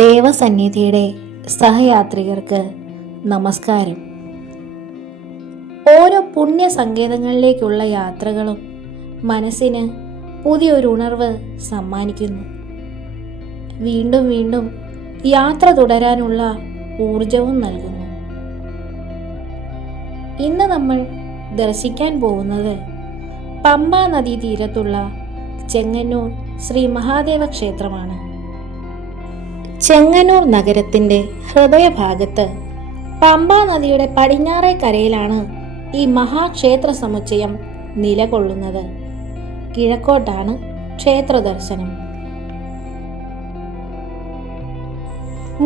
ദേവസന്നിധിയുടെ സഹയാത്രികർക്ക് നമസ്കാരം. ഓരോ പുണ്യ സങ്കേതങ്ങളിലേക്കുള്ള യാത്രകളും മനസ്സിന് പുതിയൊരു ഉണർവ് സമ്മാനിക്കുന്നു. വീണ്ടും വീണ്ടും യാത്ര തുടരാനുള്ള ഊർജവും നൽകുന്നു. ഇന്ന് നമ്മൾ ദർശിക്കാൻ പോകുന്നത് പമ്പാ നദീ തീരത്തുള്ള ചെങ്ങന്നൂർ ശ്രീ മഹാദേവ ക്ഷേത്രമാണ്. ചെങ്ങന്നൂർ നഗരത്തിൻ്റെ ഹൃദയഭാഗത്ത് പമ്പാ നദിയുടെ പടിഞ്ഞാറേ കരയിലാണ് ഈ മഹാക്ഷേത്ര സമുച്ചയം നിലകൊള്ളുന്നത്. കിഴക്കോട്ടാണ് ക്ഷേത്ര ദർശനം.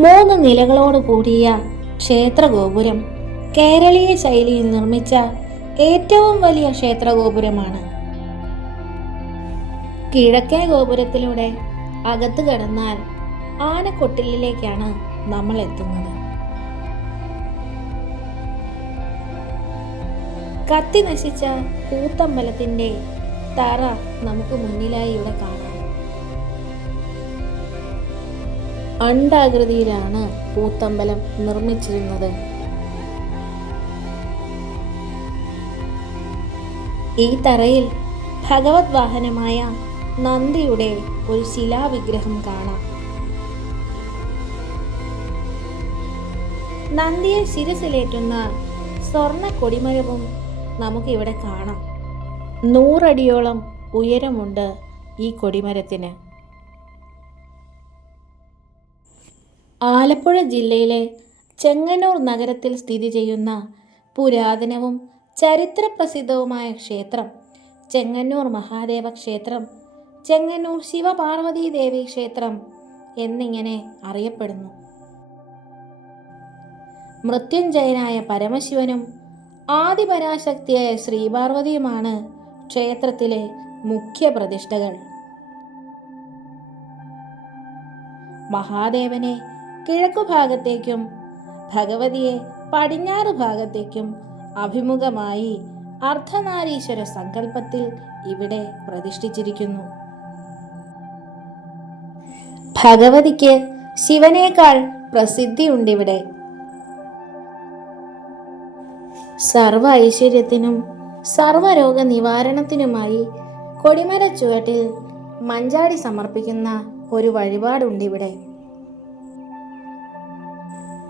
3 നിലകളോട് കൂടിയ ക്ഷേത്രഗോപുരം കേരളീയ ശൈലിയിൽ നിർമ്മിച്ച ഏറ്റവും വലിയ ക്ഷേത്രഗോപുരമാണ്. കിഴക്കേ ഗോപുരത്തിലൂടെ അകത്ത് കടന്നാൽ ആനക്കൊട്ടിലിലേക്കാണ് നമ്മൾ എത്തുന്നത്. കത്തി നശിച്ച കൂത്തമ്പലത്തിന്റെ തറ നമുക്ക് മുന്നിലായി ഇവിടെ കാണാം. അണ്ഡാകൃതിയിലാണ് കൂത്തമ്പലം നിർമ്മിച്ചിരുന്നത്. ഈ തറയിൽ ഭഗവത് വാഹനമായ നന്ദിയുടെ ഒരു ശിലാവിഗ്രഹം കാണാം. നന്ദിയെ ശിരസിലേറ്റുന്ന സ്വർണ്ണ കൊടിമരവും നമുക്കിവിടെ കാണാം. 100 അടിയോളം ഉയരമുണ്ട് ഈ കൊടിമരത്തിന്. ആലപ്പുഴ ജില്ലയിലെ ചെങ്ങന്നൂർ നഗരത്തിൽ സ്ഥിതി ചെയ്യുന്ന പുരാതനവും ചരിത്രപ്രസിദ്ധവുമായ ക്ഷേത്രം ചെങ്ങന്നൂർ മഹാദേവ ക്ഷേത്രം, ചെങ്ങന്നൂർ ശിവപാർവതീ ദേവി ക്ഷേത്രം എന്നിങ്ങനെ അറിയപ്പെടുന്നു. മൃത്യുഞ്ജയനായ പരമശിവനും ആദിപരാശക്തിയായ ശ്രീപാർവതിയുമാണ് ക്ഷേത്രത്തിലെ മുഖ്യ പ്രതിഷ്ഠകൾ. മഹാദേവനെ കിഴക്കുഭാഗത്തേക്കും ഭഗവതിയെ പടിഞ്ഞാറ് ഭാഗത്തേക്കും അഭിമുഖമായി അർദ്ധനാരീശ്വര സങ്കല്പത്തിൽ ഇവിടെ പ്രതിഷ്ഠിച്ചിരിക്കുന്നു. ഭഗവതിക്ക് ശിവനേക്കാൾ പ്രസിദ്ധിയുണ്ടിവിടെ. സർവ ഐശ്വര്യത്തിനും സർവരോഗ നിവാരണത്തിനുമായി കൊടിമര ചുവട്ടിൽ മഞ്ചാടി സമർപ്പിക്കുന്ന ഒരു വഴിപാടുണ്ടിവിടെ.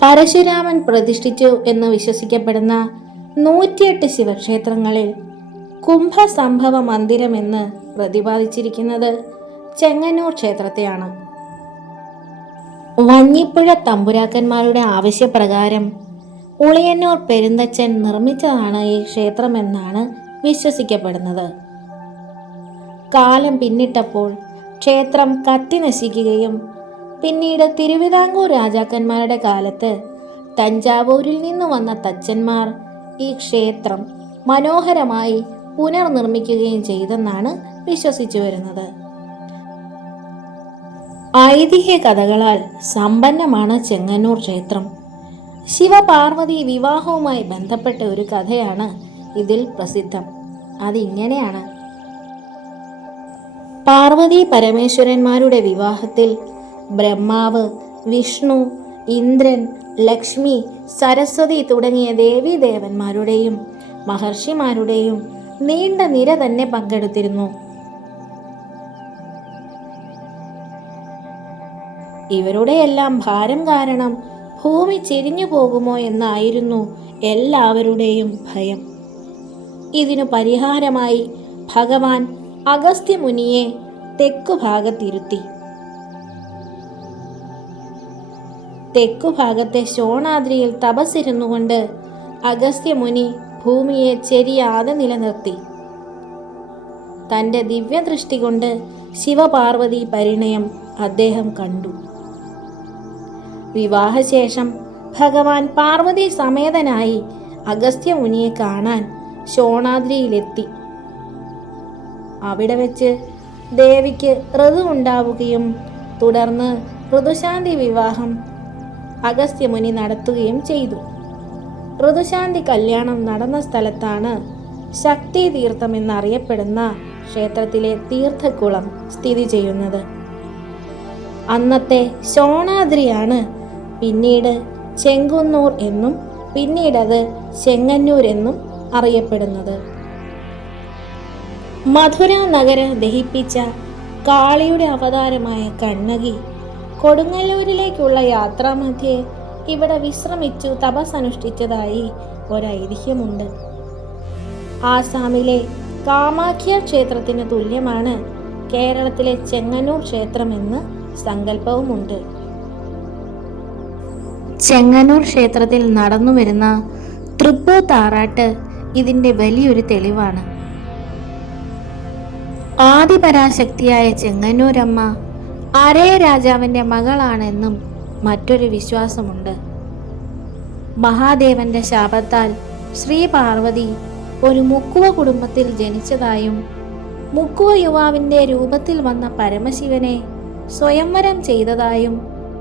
പരശുരാമൻ പ്രതിഷ്ഠിച്ചു എന്ന് വിശ്വസിക്കപ്പെടുന്ന 108 ശിവക്ഷേത്രങ്ങളിൽ കുംഭസംഭവ മന്ദിരം എന്ന് പ്രതിപാദിച്ചിരിക്കുന്നത് ചെങ്ങന്നൂർ ക്ഷേത്രത്തെയാണ്. വഞ്ഞിപ്പുഴ തമ്പുരാക്കന്മാരുടെ ആവശ്യപ്രകാരം ഉളിയന്നൂർ പെരുന്തച്ചൻ നിർമ്മിച്ചതാണ് ഈ ക്ഷേത്രമെന്നാണ് വിശ്വസിക്കപ്പെടുന്നത്. കാലം പിന്നിട്ടപ്പോൾ ക്ഷേത്രം കത്തി നശിക്കുകയും പിന്നീട് തിരുവിതാംകൂർ രാജാക്കന്മാരുടെ കാലത്ത് തഞ്ചാവൂരിൽ നിന്ന് വന്ന തച്ചന്മാർ ഈ ക്ഷേത്രം മനോഹരമായി പുനർനിർമ്മിക്കുകയും ചെയ്തെന്നാണ് വിശ്വസിച്ചു വരുന്നത്. ഐതിഹ്യ കഥകളാൽ സമ്പന്നമാണ് ചെങ്ങന്നൂർ ക്ഷേത്രം. ശിവപാർവതി വിവാഹവുമായി ബന്ധപ്പെട്ട ഒരു കഥയാണ് ഇതിൽ പ്രസിദ്ധം. അതിങ്ങനെയാണ്: പാർവതി പരമേശ്വരന്മാരുടെ വിവാഹത്തിൽ ബ്രഹ്മാവ്, വിഷ്ണു, ഇന്ദ്രൻ, ലക്ഷ്മി, സരസ്വതി തുടങ്ങിയ ദേവീദേവന്മാരുടെയും മഹർഷിമാരുടെയും നീണ്ട നിര തന്നെ പങ്കെടുത്തിരുന്നു. ഇവരുടെയെല്ലാം ഭാരം കാരണം ഭൂമി ചെരിഞ്ഞു പോകുമോ എന്നായിരുന്നു എല്ലാവരുടെയും ഭയം. ഇതിനു പരിഹാരമായി ഭഗവാൻ അഗസ്ത്യമുനിയെ തെക്കുഭാഗത്തിരുത്തി. തെക്കുഭാഗത്തെ ശോണാദ്രിയിൽ തപസ്സിരുന്നു കൊണ്ട് അഗസ്ത്യമുനി ഭൂമിയെ ചെരിയാതെ നിലനിർത്തി. തൻ്റെ ദിവ്യദൃഷ്ടി കൊണ്ട് ശിവപാർവതി പരിണയം അദ്ദേഹം കണ്ടു. വിവാഹശേഷം ഭഗവാൻ പാർവതി സമേതനായി അഗസ്ത്യമുനിയെ കാണാൻ ശോണാദ്രിയിലെത്തി. അവിടെ വെച്ച് ദേവിക്ക് ഋതുവുണ്ടാവുകയും തുടർന്ന് ഋതുശാന്തി വിവാഹം അഗസ്ത്യമുനി നടത്തുകയും ചെയ്തു. ഋതുശാന്തി കല്യാണം നടന്ന സ്ഥലത്താണ് ശക്തി തീർത്ഥം എന്നറിയപ്പെടുന്ന ക്ഷേത്രത്തിലെ തീർത്ഥക്കുളം സ്ഥിതി ചെയ്യുന്നത്. അന്നത്തെ ശോണാദ്രിയാണ് പിന്നീട് ചെങ്കുന്നൂർ എന്നും പിന്നീടത് ചെങ്ങന്നൂർ എന്നും അറിയപ്പെടുന്നത്. മധുര നഗരം ദഹിപ്പിച്ച കാളിയുടെ അവതാരമായ കണ്ണകി കൊടുങ്ങല്ലൂരിലേക്കുള്ള യാത്രാമധ്യേ ഇവിടെ വിശ്രമിച്ചു തപസ്സനുഷ്ഠിച്ചതായി ഒരൈതിഹ്യമുണ്ട്. ആസാമിലെ കാമാഖ്യ ക്ഷേത്രത്തിന് തുല്യമാണ് കേരളത്തിലെ ചെങ്ങന്നൂർ ക്ഷേത്രമെന്ന് സങ്കല്പവുമുണ്ട്. ചെങ്ങന്നൂർ ക്ഷേത്രത്തിൽ നടന്നുവരുന്ന തൃപ്പൂത്താറാട്ട് ഇതിൻ്റെ വലിയൊരു തെളിവാണ്. ആദിപരാശക്തിയായ ചെങ്ങന്നൂരമ്മ അരയ രാജാവിൻ്റെ മകളാണെന്നും മറ്റൊരു വിശ്വാസമുണ്ട്. മഹാദേവന്റെ ശാപത്താൽ ശ്രീ പാർവതി ഒരു മുക്കുവ കുടുംബത്തിൽ ജനിച്ചതായും മുക്കുവ യുവാവിൻ്റെ രൂപത്തിൽ വന്ന പരമശിവനെ സ്വയംവരം ചെയ്തതായും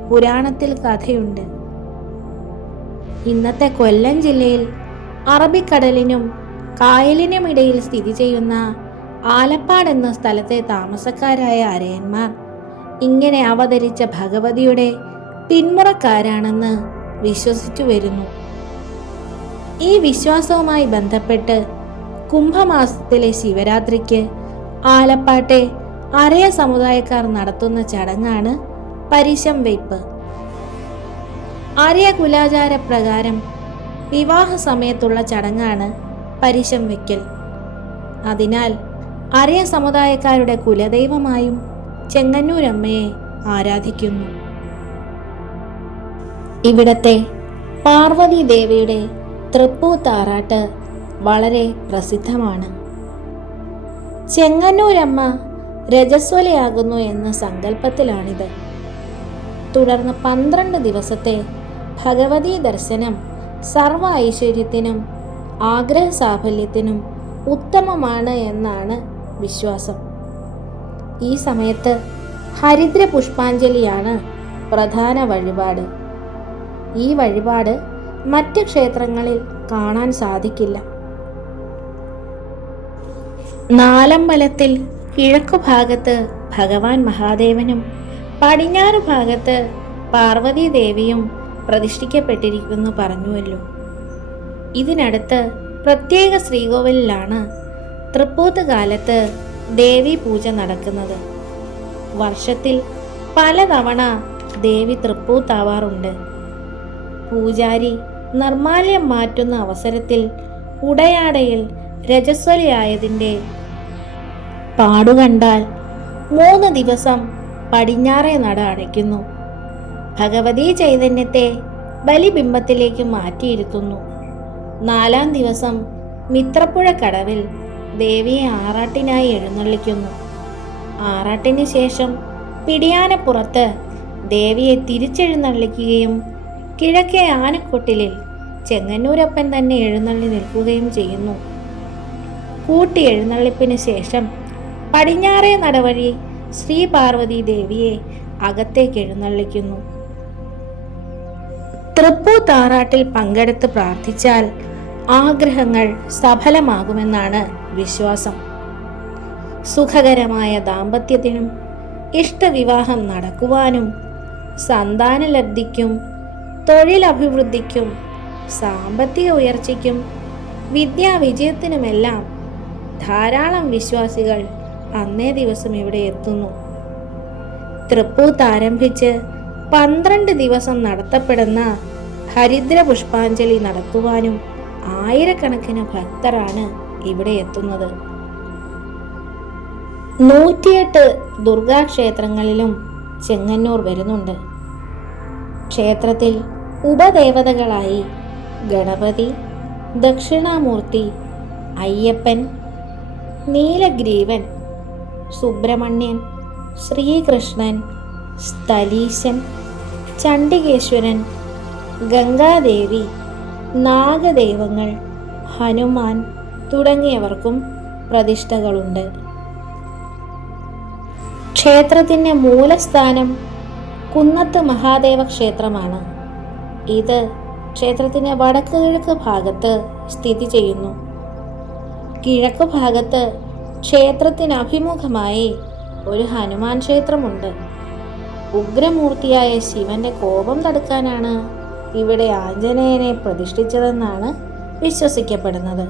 പുരാണത്തിൽ കഥയുണ്ട്. ഇന്നത്തെ കൊല്ലം ജില്ലയിൽ അറബിക്കടലിനും കായലിനുമിടയിൽ സ്ഥിതി ചെയ്യുന്ന ആലപ്പാട് എന്ന സ്ഥലത്തെ താമസക്കാരായ അരയന്മാർ ഇങ്ങനെ അവതരിച്ച ഭഗവതിയുടെ പിന്മുറക്കാരാണെന്ന് വിശ്വസിച്ചു വരുന്നു. ഈ വിശ്വാസവുമായി ബന്ധപ്പെട്ട് കുംഭമാസത്തിലെ ശിവരാത്രിക്ക് ആലപ്പാട്ടെ അരയ സമുദായക്കാർ നടത്തുന്ന ചടങ്ങാണ് പരിശം വെയ്പ്പ്. അരയ കുലാചാര പ്രകാരം വിവാഹ സമയത്തുള്ള ചടങ്ങാണ് പരിശം വയ്ക്കൽ. അതിനാൽ അരയ സമുദായക്കാരുടെ കുലദൈവമായും ചെങ്ങന്നൂരമ്മയെ ആരാധിക്കുന്നു. ഇവിടത്തെ പാർവതി ദേവിയുടെ തൃപ്പൂത്താറാട്ട് വളരെ പ്രസിദ്ധമാണ്. ചെങ്ങന്നൂരമ്മ രജസ്വലയാകുന്നു എന്ന സങ്കല്പത്തിലാണിത്. തുടർന്ന് 12 ദിവസത്തെ ഭഗവതീ ദർശനം സർവ ഐശ്വര്യത്തിനും ആഗ്രഹ സാഫല്യത്തിനും ഉത്തമമാണ് എന്നാണ് വിശ്വാസം. ഈ സമയത്ത് ഹരിദ്ര പുഷ്പാഞ്ജലിയാണ് പ്രധാന വഴിപാട്. ഈ വഴിപാട് മറ്റ് ക്ഷേത്രങ്ങളിൽ കാണാൻ സാധിക്കില്ല. നാലമ്പലത്തിൽ കിഴക്കു ഭാഗത്ത് ഭഗവാൻ മഹാദേവനും പടിഞ്ഞാറ് ഭാഗത്ത് പാർവതി ദേവിയും പ്രതിഷ്ഠിക്കപ്പെട്ടിരിക്കുന്നു പറഞ്ഞുവല്ലോ. ഇതിനടുത്ത് പ്രത്യേക ശ്രീകോവിലാണ് തൃപ്പൂത്ത് കാലത്ത് ദേവി പൂജ നടക്കുന്നത്. വർഷത്തിൽ പലതവണ ദേവി തൃപ്പൂത്താവാറുണ്ട്. പൂജാരി നിർമാല്യം മാറ്റുന്ന അവസരത്തിൽ ഉടയാടയിൽ രജസ്വലയായതിൻ്റെ പാടുകണ്ടാൽ 3 ദിവസം പടിഞ്ഞാറേ നട അടയ്ക്കുന്നു. ഭഗവതീ ചൈതന്യത്തെ ബലിബിംബത്തിലേക്ക് മാറ്റിയിരുത്തുന്നു. 4-ാം ദിവസം മിത്രപ്പുഴ കടവിൽ ദേവിയെ ആറാട്ടിനായി എഴുന്നള്ളിക്കുന്നു. ആറാട്ടിന് ശേഷം പിടിയാനപ്പുറത്ത് ദേവിയെ തിരിച്ചെഴുന്നള്ളിക്കുകയും കിഴക്കേ ആനക്കൊട്ടിലിൽ ചെങ്ങന്നൂരപ്പൻ തന്നെ എഴുന്നള്ളി നിൽക്കുകയും ചെയ്യുന്നു. കൂട്ടി എഴുന്നള്ളിപ്പിന് ശേഷം പടിഞ്ഞാറേ നടവഴി ശ്രീ പാർവതി ദേവിയെ അകത്തേക്ക് എഴുന്നള്ളിക്കുന്നു. തൃപ്പൂത്താറാട്ടിൽ പങ്കെടുത്ത് പ്രാർത്ഥിച്ചാൽ ആഗ്രഹങ്ങൾ സഫലമാകുമെന്നാണ് വിശ്വാസം. സുഖകരമായ ദാമ്പത്യത്തിനും ഇഷ്ടവിവാഹം നടക്കുവാനും സന്താനലബ്ധിക്കും തൊഴിലഭിവൃദ്ധിക്കും സാമ്പത്തിക ഉയർച്ചയ്ക്കും വിദ്യാവിജയത്തിനുമെല്ലാം ധാരാളം വിശ്വാസികൾ അന്നേ ദിവസം ഇവിടെ എത്തുന്നു. തൃപ്പൂത്ത് ആരംഭിച്ച് 12 ദിവസം നടത്തപ്പെടുന്ന ഹരിദ്ര പുഷ്പാഞ്ജലി നടത്തുവാനും ആയിരക്കണക്കിന് ഭക്തരാണ് ഇവിടെ എത്തുന്നത്. 108 ദുർഗാക്ഷേത്രങ്ങളിലും ചെങ്ങന്നൂർ വരുന്നുണ്ട്. ക്ഷേത്രത്തിൽ ഉപദേവതകളായി ഗണപതി, ദക്ഷിണാമൂർത്തി, അയ്യപ്പൻ, നീലഗ്രീവൻ, സുബ്രഹ്മണ്യൻ, ശ്രീകൃഷ്ണൻ, സ്ഥലീശൻ, ചണ്ഡികേശ്വരൻ, ഗംഗാദേവി, നാഗദൈവങ്ങൾ, ഹനുമാൻ തുടങ്ങിയവർക്കും പ്രതിഷ്ഠകളുണ്ട്. ക്ഷേത്രത്തിൻ്റെ മൂലസ്ഥാനം കുന്നത്ത് മഹാദേവ ക്ഷേത്രമാണ്. ഇത് ക്ഷേത്രത്തിൻ്റെ വടക്ക് കിഴക്ക് ഭാഗത്ത് സ്ഥിതി ചെയ്യുന്നു. കിഴക്ക് ഭാഗത്ത് ക്ഷേത്രത്തിന് അഭിമുഖമായി ഒരു ഹനുമാൻ ക്ഷേത്രമുണ്ട്. ഉഗ്രമൂർത്തിയായ ശിവന്റെ കോപം തടുക്കാനാണ് ഇവിടെ ആഞ്ജനേയനെ പ്രതിഷ്ഠിച്ചതെന്നാണ് വിശ്വസിക്കപ്പെടുന്നത്.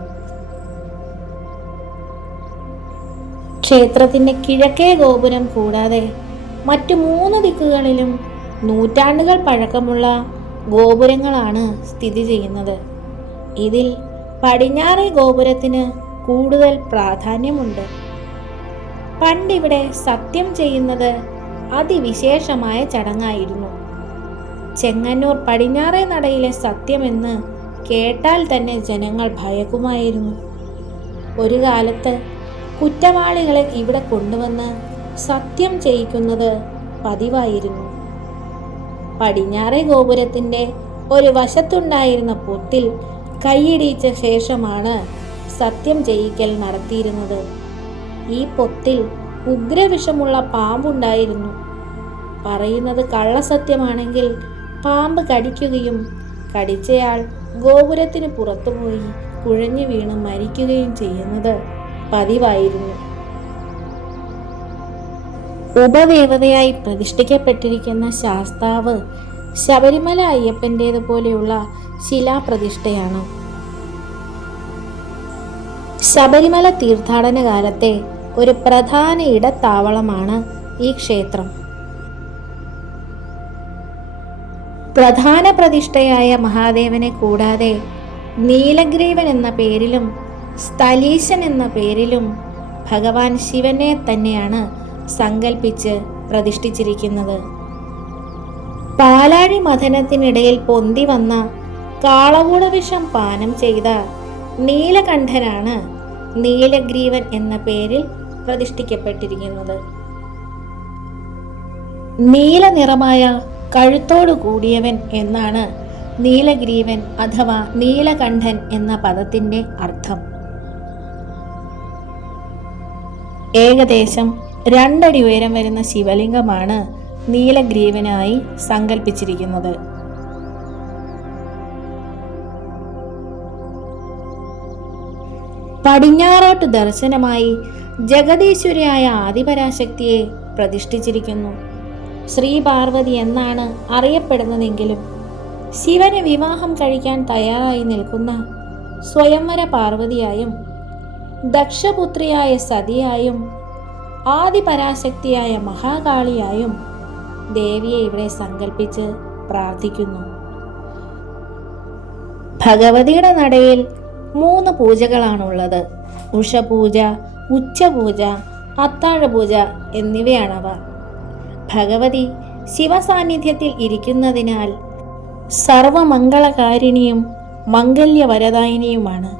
ക്ഷേത്രത്തിന്റെ കിഴക്കേ ഗോപുരം കൂടാതെ മറ്റു 3 ദിക്കുകളിലും നൂറ്റാണ്ടുകൾ പഴക്കമുള്ള ഗോപുരങ്ങളാണ് സ്ഥിതി ചെയ്യുന്നത്. ഇതിൽ പടിഞ്ഞാറേ ഗോപുരത്തിന് കൂടുതൽ പ്രാധാന്യമുണ്ട്. പണ്ടിവിടെ സത്യം ചെയ്യുന്നത് അതിവിശേഷമായ ചടങ്ങായിരുന്നു. ചെങ്ങന്നൂർ പടിഞ്ഞാറേ നടയിലെ സത്യമെന്ന് കേട്ടാൽ തന്നെ ജനങ്ങൾ ഭയക്കുമായിരുന്നു. ഒരു കാലത്ത് കുറ്റവാളികളെ ഇവിടെ കൊണ്ടുവന്ന് സത്യം ചെയ്യിക്കുന്നത് പതിവായിരുന്നു. പടിഞ്ഞാറേ ഗോപുരത്തിന്റെ ഒരു വശത്തുണ്ടായിരുന്ന പൊത്തിൽ കൈയിടിച്ച ശേഷമാണ് സത്യം ചെയ്യിക്കൽ നടത്തിയിരുന്നത്. ഈ പൊത്തിൽ ഉഗ്രവിഷമുള്ള പാമ്പുണ്ടായിരുന്നു. പറയുന്നത് കള്ളസത്യമാണെങ്കിൽ പാമ്പ് കടിക്കുകയും കടിച്ചയാൾ ഗോപുരത്തിന് പുറത്തുപോയി കുഴഞ്ഞു വീണ് മരിക്കുകയും ചെയ്യുന്നത് പതിവായിരുന്നു. ഉപദേവതയായി പ്രതിഷ്ഠിക്കപ്പെട്ടിരിക്കുന്ന ശാസ്താവ് ശബരിമല അയ്യപ്പൻ്റേതുപോലെയുള്ള ശിലാപ്രതിഷ്ഠയാണ്. ശബരിമല തീർത്ഥാടന കാലത്തെ ഒരു പ്രധാന ഇടത്താവളമാണ് ഈ ക്ഷേത്രം. പ്രധാന പ്രതിഷ്ഠയായ മഹാദേവനെ കൂടാതെ നീലഗ്രീവൻ എന്ന പേരിലും സ്ഥലീശൻ എന്ന പേരിലും ഭഗവാൻ ശിവനെ തന്നെയാണ് സങ്കൽപ്പിച്ച് പ്രതിഷ്ഠിച്ചിരിക്കുന്നത്. പാലാഴി മഥനത്തിനിടയിൽ പൊന്തി വന്ന കാളകൂടവിഷം പാനം ചെയ്ത നീലകണ്ഠനാണ് നീലഗ്രീവൻ എന്ന പേരിൽ പ്രതിഷ്ഠിക്കപ്പെട്ടിരിക്കുന്നത്. നീല നിറമായ കഴുത്തോടു കൂടിയവൻ എന്നാണ് നീലഗ്രീവൻ അഥവാ നീലകണ്ഠൻ എന്ന പദത്തിന്റെ അർത്ഥം. ഏകദേശം 2 അടി ഉയരം വരുന്ന ശിവലിംഗമാണ് നീലഗ്രീവനായി സങ്കല്പിച്ചിരിക്കുന്നത്. പടിഞ്ഞാറോട്ട് ദർശനമായി ജഗദീശ്വരിയായ ആദിപരാശക്തിയെ പ്രതിഷ്ഠിച്ചിരിക്കുന്നു. ശ്രീ പാർവതി എന്നാണ് അറിയപ്പെടുന്നതെങ്കിലും ശിവന് വിവാഹം കഴിക്കാൻ തയ്യാറായി നിൽക്കുന്ന സ്വയംവര പാർവതിയായും ദക്ഷപുത്രിയായ സതിയായും ആദിപരാശക്തിയായ മഹാകാളിയായും ദേവിയെ ഇവിടെ സങ്കല്പിച്ച് പ്രാർത്ഥിക്കുന്നു. ഭഗവതിയുടെ നടയിൽ 3 പൂജകളാണുള്ളത്. ഉഷപൂജ, ഉച്ചപൂജ, അത്താഴപൂജ എന്നിവയാണവ. ഭഗവതി ശിവസാന്നിധ്യത്തിൽ ഇരിക്കുന്നതിനാൽ സർവമംഗളകാരിണിയും മംഗല്യവരദായിനിയുമാണ്.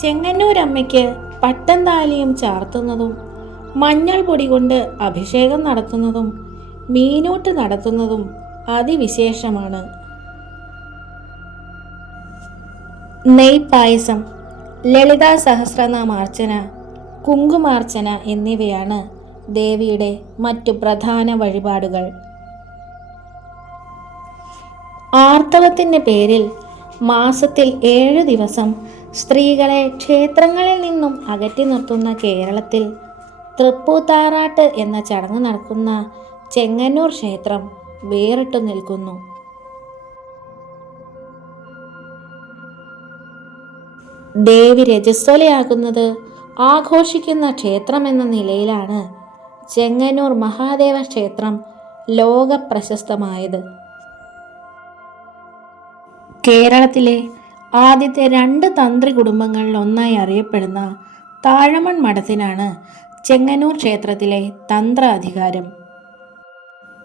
ചെങ്ങന്നൂരമ്മയ്ക്ക് പട്ടംതാലിയും ചാർത്തുന്നതും മഞ്ഞൾ പൊടി കൊണ്ട് അഭിഷേകം നടത്തുന്നതും മീനൂട്ട് നടത്തുന്നതും അതിവിശേഷമാണ്. നെയ്പായസം, ലളിതാ സഹസ്രനാമാർച്ചന, കുങ്കുമാർച്ചന എന്നിവയാണ് ദേവിയുടെ മറ്റു പ്രധാന വഴിപാടുകൾ. ആർത്തവത്തിൻ്റെ പേരിൽ മാസത്തിൽ 7 ദിവസം സ്ത്രീകളെ ക്ഷേത്രങ്ങളിൽ നിന്നും അകറ്റി നിർത്തുന്ന കേരളത്തിൽ തൃപ്പൂത്താറാട്ട് എന്ന ചടങ്ങ് നടക്കുന്ന ചെങ്ങന്നൂർ ക്ഷേത്രം വേറിട്ടു നിൽക്കുന്നു. ദേവി രജസ്വലയാകുന്നത് ആഘോഷിക്കുന്ന ക്ഷേത്രമെന്ന നിലയിലാണ് ചെങ്ങന്നൂർ മഹാദേവ ക്ഷേത്രം ലോക പ്രശസ്തമായത്. കേരളത്തിലെ ആദ്യത്തെ 2 തന്ത്രി കുടുംബങ്ങളിൽ ഒന്നായി അറിയപ്പെടുന്ന താഴമൺ മഠത്തിനാണ് ചെങ്ങന്നൂർ ക്ഷേത്രത്തിലെ തന്ത്ര അധികാരം.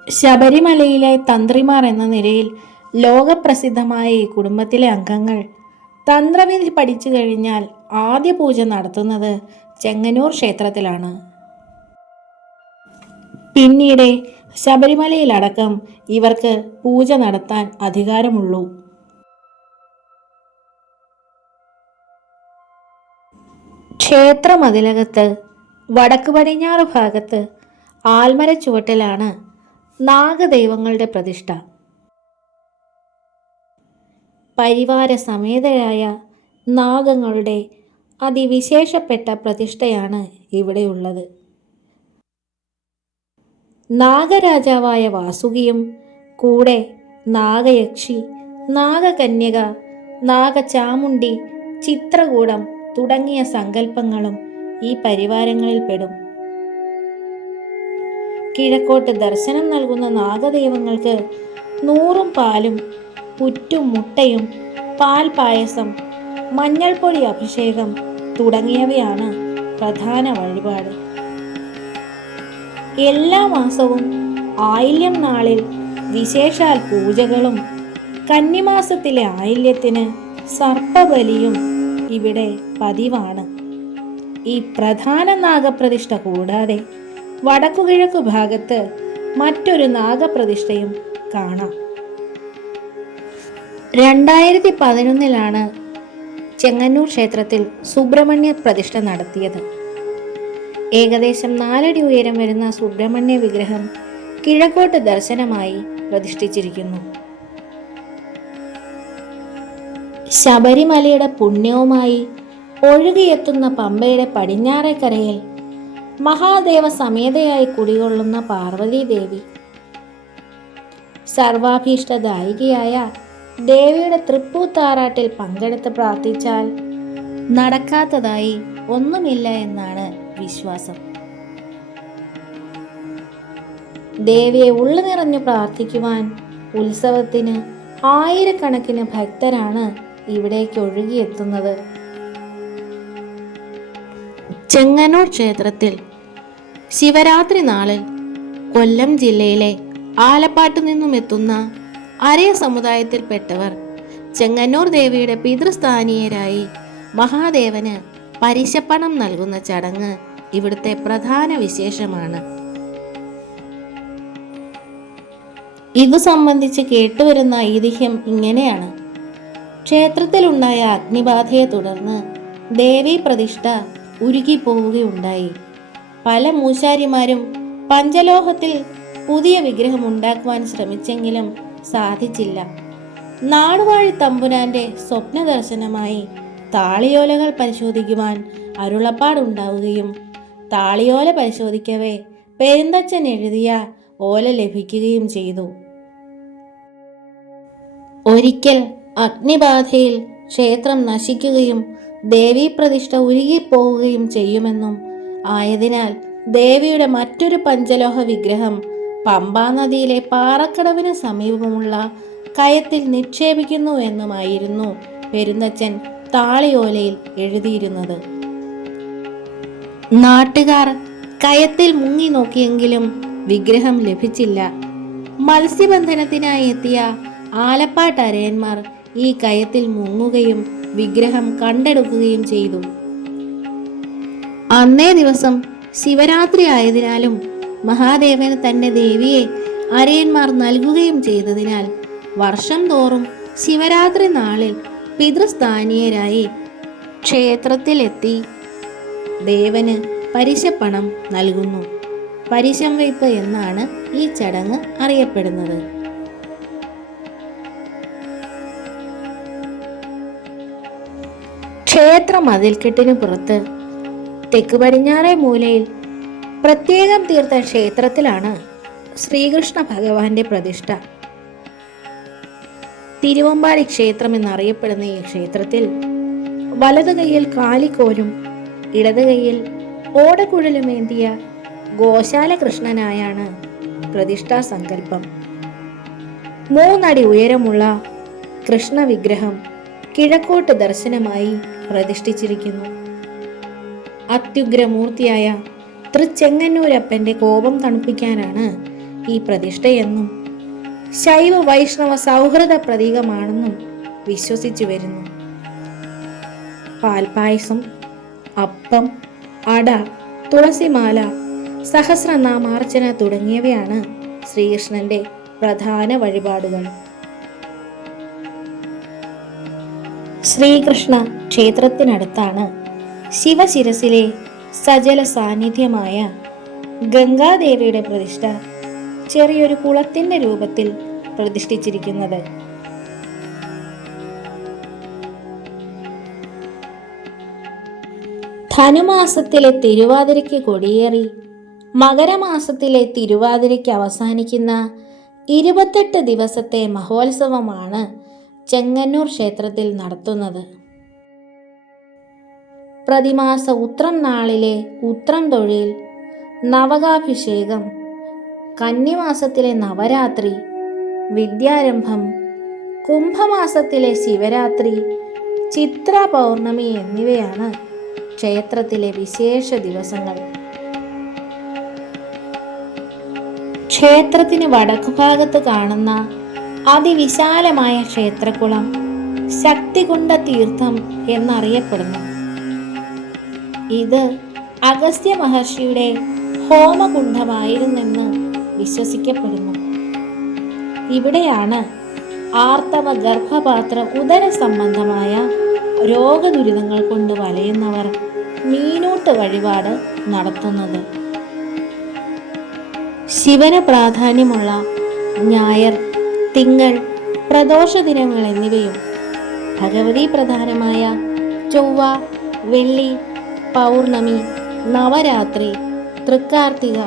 ശബരിമലയിലെ തന്ത്രിമാർ എന്ന നിലയിൽ ലോകപ്രസിദ്ധമായ ഈ കുടുംബത്തിലെ അംഗങ്ങൾ തന്ത്രവിധി പഠിച്ചു കഴിഞ്ഞാൽ ആദ്യ പൂജ നടത്തുന്നത് ചെങ്ങന്നൂർ ക്ഷേത്രത്തിലാണ്. പിന്നീട് ശബരിമലയിലടക്കം ഇവർക്ക് പൂജ നടത്താൻ അധികാരമുള്ളൂ. ക്ഷേത്രമതിലകത്ത് വടക്ക് പടിഞ്ഞാറ് ഭാഗത്ത് ആൽമര ചുവട്ടിലാണ് നാഗദൈവങ്ങളുടെ പ്രതിഷ്ഠ. പരിവാര സമേതരായ നാഗങ്ങളുടെ അതിവിശേഷപ്പെട്ട പ്രതിഷ്ഠയാണ് ഇവിടെയുള്ളത്. നാഗരാജാവായ വാസുകിയും കൂടെ നാഗയക്ഷി, നാഗകന്യക, നാഗചാമുണ്ഡി, ചിത്രകൂടം തുടങ്ങിയ സങ്കല്പങ്ങളും ഈ പരിവാരങ്ങളിൽ പെടും. കിഴക്കോട്ട് ദർശനം നൽകുന്ന നാഗദൈവങ്ങൾക്ക് 100 പാലും പുറ്റും മുട്ടയും പാൽ പായസം, മഞ്ഞൾപ്പൊടി അഭിഷേകം തുടങ്ങിയവയാണ് പ്രധാന വഴിപാട്. എല്ലാ മാസവും ആയില്യം നാളിൽ വിശേഷാൽ പൂജകളും കന്നിമാസത്തിലെ ആയില്യത്തിന് സർപ്പബലിയും ഇവിടെ പതിവാണ്. ഈ പ്രധാന നാഗപ്രതിഷ്ഠ കൂടാതെ വടക്കുകിഴക്കു ഭാഗത്ത് മറ്റൊരു നാഗപ്രതിഷ്ഠയും കാണാം. 2011 ചെങ്ങന്നൂർ ക്ഷേത്രത്തിൽ സുബ്രഹ്മണ്യ പ്രതിഷ്ഠ നടത്തിയത്. ഏകദേശം 4 അടി ഉയരം വരുന്ന സുബ്രഹ്മണ്യ വിഗ്രഹം കിഴക്കോട്ട് ദർശനമായി പ്രതിഷ്ഠിച്ചിരിക്കുന്നു. ശബരിമലയുടെ പുണ്യവുമായി ഒഴുകിയെത്തുന്ന പമ്പയുടെ പടിഞ്ഞാറേക്കരയിൽ മഹാദേവ സമേതയായി കുടികൊള്ളുന്ന പാർവതീദേവി, സർവാഭീഷ്ടദായികയായ ദേവിയുടെ തൃപ്പൂത്താറാട്ടിൽ പങ്കെടുത്ത് പ്രാർത്ഥിച്ചാൽ നടക്കാത്തതായി ഒന്നുമില്ല എന്നാണ് വിശ്വാസം. ദേവിയെ ഉള്ളു നിറഞ്ഞു പ്രാർത്ഥിക്കുവാൻ ഉത്സവത്തിന് ആയിരക്കണക്കിന് ഭക്തരാണ് ഇവിടേക്ക് ഒഴുകിയെത്തുന്നത്. ചെങ്ങന്നൂർ ക്ഷേത്രത്തിൽ ശിവരാത്രി നാളിൽ കൊല്ലം ജില്ലയിലെ ആലപ്പാട്ടു നിന്നും എത്തുന്ന അരയ സമുദായത്തിൽപ്പെട്ടവർ ചെങ്ങന്നൂർ ദേവിയുടെ പിതൃസ്ഥാനീയരായി മഹാദേവന് പരിശപ്പണം നൽകുന്ന ചടങ്ങ് ഇവിടുത്തെ പ്രധാന വിശേഷമാണ്. ഇതു സംബന്ധിച്ച് കേട്ടുവരുന്ന ഐതിഹ്യം ഇങ്ങനെയാണ്. ക്ഷേത്രത്തിലുണ്ടായ അഗ്നിബാധയെ തുടർന്ന് ദേവീ പ്രതിഷ്ഠ ഉരുകിപ്പോവുകയുണ്ടായി. പല മൂശാരിമാരും പഞ്ചലോഹത്തിൽ പുതിയ വിഗ്രഹം ഉണ്ടാക്കുവാൻ ശ്രമിച്ചെങ്കിലും സാധിച്ചില്ല. നാടുവാഴി തമ്പുരാന്റെ സ്വപ്ന ദർശനമായി താളിയോലകൾ പരിശോധിക്കുവാൻ അരുളപ്പാടുണ്ടാവുകയും താളിയോല പരിശോധിക്കവേ പെരുന്തച്ഛൻ എഴുതിയ ഓല ലഭിക്കുകയും ചെയ്തു. ഒരിക്കൽ അഗ്നിബാധയിൽ ക്ഷേത്രം നശിക്കുകയും ദേവീപ്രതിഷ്ഠ ഉരുകിപ്പോവുകയും ചെയ്യുമെന്നും ആയതിനാൽ ദേവിയുടെ മറ്റൊരു പഞ്ചലോഹ വിഗ്രഹം പമ്പാനദിയിലെ പാറക്കടവിന് സമീപമുള്ള കയത്തിൽ നിക്ഷേപിക്കുന്നു എന്നുമായിരുന്നു പെരുന്തച്ഛൻ താളിയോലയിൽ എഴുതിയിരുന്നത്. നാട്ടുകാർ കയത്തിൽ മുങ്ങി നോക്കിയെങ്കിലും വിഗ്രഹം ലഭിച്ചില്ല. മത്സ്യബന്ധനത്തിനായി എത്തിയ ആലപ്പാട്ട് അരയന്മാർ ഈ കയത്തിൽ മുങ്ങുകയും വിഗ്രഹം കണ്ടെടുക്കുകയും ചെയ്തു. അന്നേ ദിവസം ശിവരാത്രി ആയതിനാലും മഹാദേവന് തന്റെ ദേവിയെ അരയന്മാർ നൽകുകയും ചെയ്തതിനാൽ വർഷം തോറും ശിവരാത്രി നാളിൽ പിതൃസ്ഥാനീയരായി ക്ഷേത്രത്തിലെത്തി ദേവന് പരിശപ്പണം നൽകുന്നു. പരിശം വയ്പ് എന്നാണ് ഈ ചടങ്ങ് അറിയപ്പെടുന്നത്. ക്ഷേത്ര മതിൽക്കെട്ടിന് പുറത്ത് തെക്ക് പടിഞ്ഞാറേ മൂലയിൽ പ്രത്യേകം തീർത്ത ക്ഷേത്രത്തിലാണ് ശ്രീകൃഷ്ണ ഭഗവാന്റെ പ്രതിഷ്ഠ. തിരുവമ്പാടി ക്ഷേത്രം എന്നറിയപ്പെടുന്ന ഈ ക്ഷേത്രത്തിൽ വലതു കൈയിൽ കാലിക്കോലും ഇടതു കൈയിൽ ഓടക്കുഴലുമേന്തിയ ഗോശാല കൃഷ്ണനായാണ് പ്രതിഷ്ഠാ സങ്കല്പം. 3 അടി ഉയരമുള്ള കൃഷ്ണ വിഗ്രഹം കിഴക്കോട്ട് ദർശനമായി പ്രതിഷ്ഠിച്ചിരിക്കുന്നു. അത്യുഗ്രമൂർത്തിയായ തൃച്ചെങ്ങന്നൂരപ്പന്റെ കോപം തണുപ്പിക്കാനാണ് ഈ പ്രതിഷ്ഠയെന്നും ശൈവ വൈഷ്ണവ സൗഹൃദ പ്രതീകമാണെന്നും വിശ്വസിച്ചു വരുന്നു. പാൽപായസം, അപ്പം, അട, തുളസിമാല, സഹസ്രനാമാർച്ചന തുടങ്ങിയവയാണ് ശ്രീകൃഷ്ണന്റെ പ്രധാന വഴിപാടുകൾ. ശ്രീകൃഷ്ണ ക്ഷേത്രത്തിനടുത്താണ് ശിവശിരസിലെ സജല സാന്നിധ്യമായ ഗംഗാദേവിയുടെ പ്രതിഷ്ഠ ചെറിയൊരു കുളത്തിന്റെ രൂപത്തിൽ പ്രതിഷ്ഠിച്ചിരിക്കുന്നത്. ധനുമാസത്തിലെ തിരുവാതിരയ്ക്ക് കൊടിയേറി മകരമാസത്തിലെ തിരുവാതിരയ്ക്ക് അവസാനിക്കുന്ന 28 ദിവസത്തെ മഹോത്സവമാണ് ചെങ്ങന്നൂർ ക്ഷേത്രത്തിൽ നടത്തുന്നത്. പ്രതിമാസ ഉത്രം നാളിലെ ഉത്രം തൊഴിൽ, നവകാഭിഷേകം, കന്നിമാസത്തിലെ നവരാത്രി, വിദ്യാരംഭം, കുംഭമാസത്തിലെ ശിവരാത്രി, ചിത്ര പൗർണമി എന്നിവയാണ് ക്ഷേത്രത്തിലെ വിശേഷ ദിവസങ്ങൾ. ക്ഷേത്രത്തിന് വടക്കുഭാഗത്ത് കാണുന്ന അതിവിശാലമായ ക്ഷേത്രകുളം ശക്തികുണ്ഡ തീർത്ഥം എന്നറിയപ്പെടുന്നു. ഇത് അഗസ്ത്യ മഹർഷിയുടെ ഹോമകുണ്ഡമായിരുന്നെന്ന് വിശ്വസിക്കപ്പെടുന്നു. ഇവിടെയാണ് ആർത്തവ ഗർഭപാത്ര ഉദര സംബന്ധമായ രോഗദുരിതങ്ങൾ കൊണ്ട് വലയുന്നവർ മീനൂട്ട് വഴിപാട് നടത്തുന്നത്. ശിവന് പ്രാധാന്യമുള്ള ഞായർ, തിങ്കൾ, പ്രദോഷ ദിനങ്ങൾ എന്നിവയും ഭഗവതി പ്രധാനമായ ചൊവ്വ, വെള്ളി, പൗർണമി, നവരാത്രി, തൃക്കാർത്തിക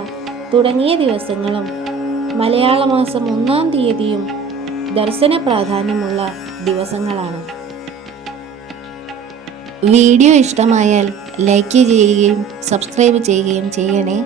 തുടങ്ങിയ ദിവസങ്ങളും മലയാള മാസം 1-ാം തീയതിയും ദർശന പ്രാധാന്യമുള്ള ദിവസങ്ങളാണ്. വീഡിയോ ഇഷ്ടമായാൽ ലൈക്ക് ചെയ്യുകയും സബ്സ്ക്രൈബ് ചെയ്യുകയും ചെയ്യണേ.